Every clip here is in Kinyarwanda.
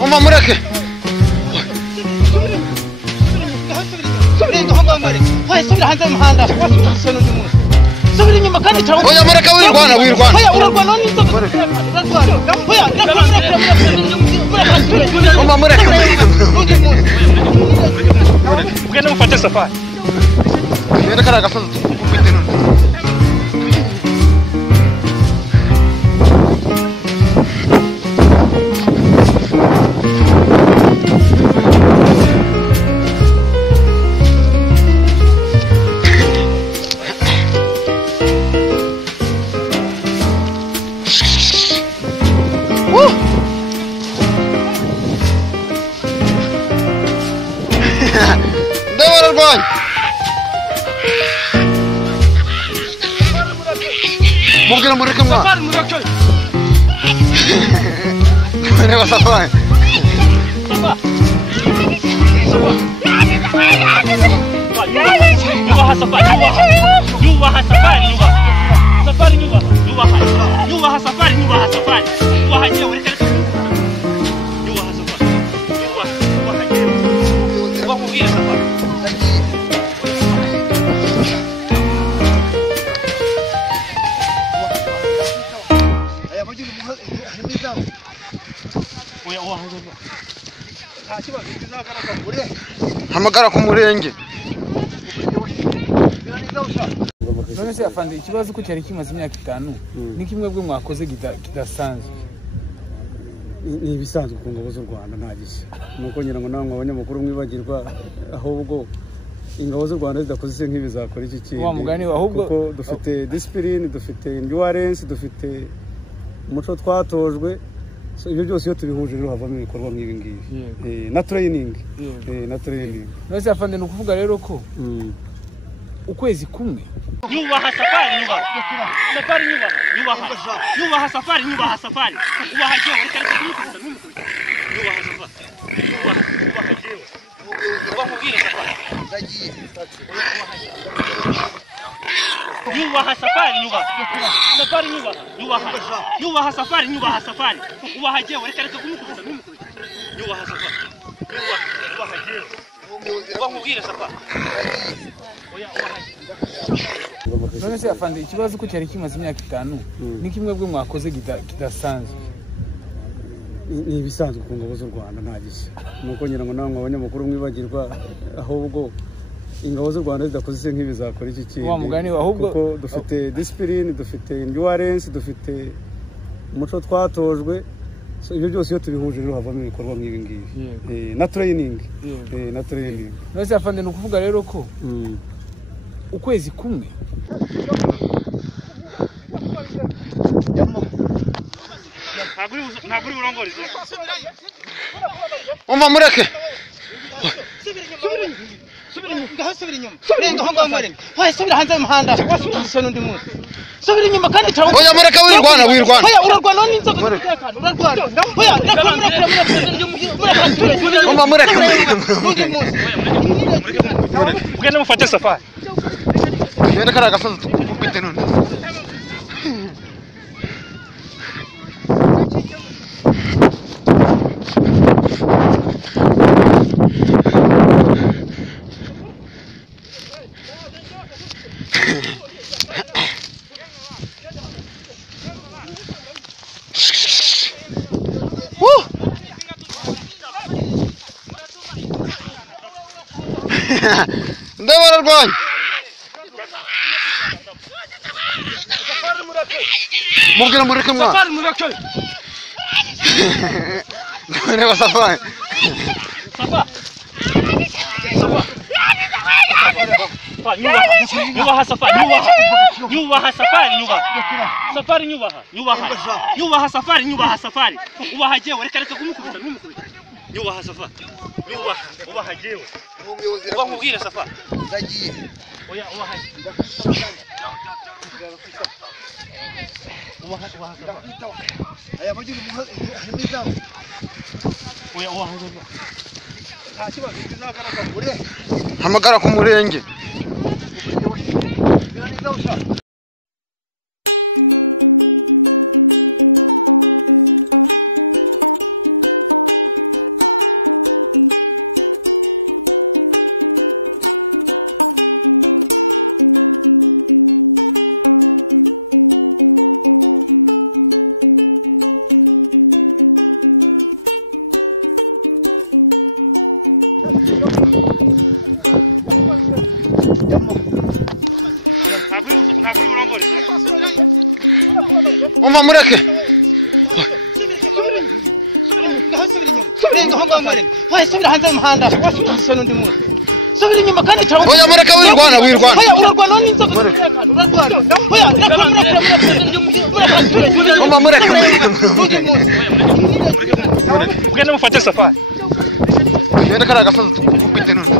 Mama mureke. Subira hanze y'umuhanda. Subira inyuma kandi cyangwa. Oya mureke wirwana. Oya urarwana n'inzoga. Oya Mama mureke. Ugenda mufate safari. Yenda karaga gasozi tukufite none. Mungkin mereka mah. Mereka safari. Hamagara ku murenge. None se afande ikibazo ko cyari kimaze imyaka 5 ni kimwe bwo mwakoze kidasanzwe. Ni ibisanzwe ku ngabo z'u Rwanda nta gishya. Nuko ngira ngo namwe abanyamakuru mwibagirwa ahubwo ingabo z'u Rwanda zidakoze nk'ibi zakora iki kintu. Wa mugani ahubwo kuko dufite discipline, dufite endurance, dufite umuco twatojwe. So ibyo byose iyo tubihuje rero havamo ibikorwa nk'ibi ngibi. Na training. Na training. Nose afande no kuvuga rero ko ukwezi kumwe Yubaha safari yubaha. Safari yubaha. Yubaha safari yubaha safari. Yubaha je ureka kumukubita n'umukubita. Yubaha safari. Yubaha je. Ubamubwire safari. Ndagiye. Yubaha safari yubaha. Safari yubaha. Yubaha safari yubaha safari. Yubaha je ureka kumukubita n'umukubita. Yubaha safari. Yubaha je. Ubamubwire safari. None se afande ikibazo ko cyari kimaze imyaka 5 ni kimwe bwo mwakoze kidasanzwe. Ni ibisanzwe ku ngabo z'u Rwanda nta gishya. Nuko ngira ngo namwe abanyamakuru mwibagirwa ahubwo ingabo z'u Rwanda zidakoze nk'ibi zakora iki kintu. Wa mugani ahubwo kuko dufite discipline, dufite endurance, dufite umuco twatojwe. So ibyo byose iyo tubihuje rero havamo ibikorwa nk'ibi ngibi. Na training. Na training. Nose afande no kuvuga rero ko ukwezi kumwe Naguri urongorize. Mama mureke. Subira inyuma. Renga hongo mwere. Hoye subira hanze y'umuhanda. Wasubira n'undi munsi. Subira inyuma kandi cyangwa. Oya mureke wirwana. Oya urarwana n'inzoga. Urarwana. Oya Mama mureke. N'undi munsi. Ugenda mufate safari. Yenda karaga gasozi tukufite none. Ndabara rwanyu. Mungkin mereka mah. Safari mureke. Mereka safari. Yubaha safari yubaha safari yubaha safari ubaha je ureka kumukubita n'umukubita. Yubaha safari. Ubaha je. Ubamubwire safari. Ndagiye. Oya ubaha. Aya majuru muhaza. Oya ubaha. Hamagara ku murenge. Umva mureke. Oya mureke wirwana. Umva mureke. Ugenda mufate Safari. Genda kara gasozi tukubite none.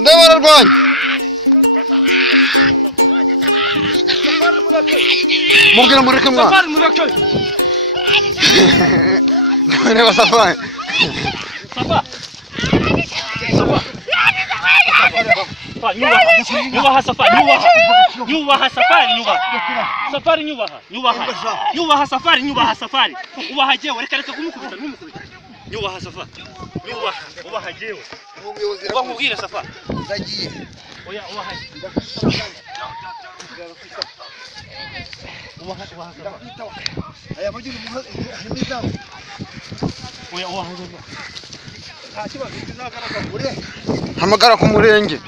Ndabona rwanya. Mubwira mureke mwana. None Safari. Nyubaha Safari. Nyubaha Safari. Nyubaha Safari. Ubaha jewe reka kumukubita n'umukubita. Nyubaha Safari. Ubaha jewe. Ubamubwire Safari. Ndagiye. Oya ubaha. Aya magira umuhazi harimo izamu. Oya ubaha. Nta kibazo kizagaragara. Hamagara ku murenge.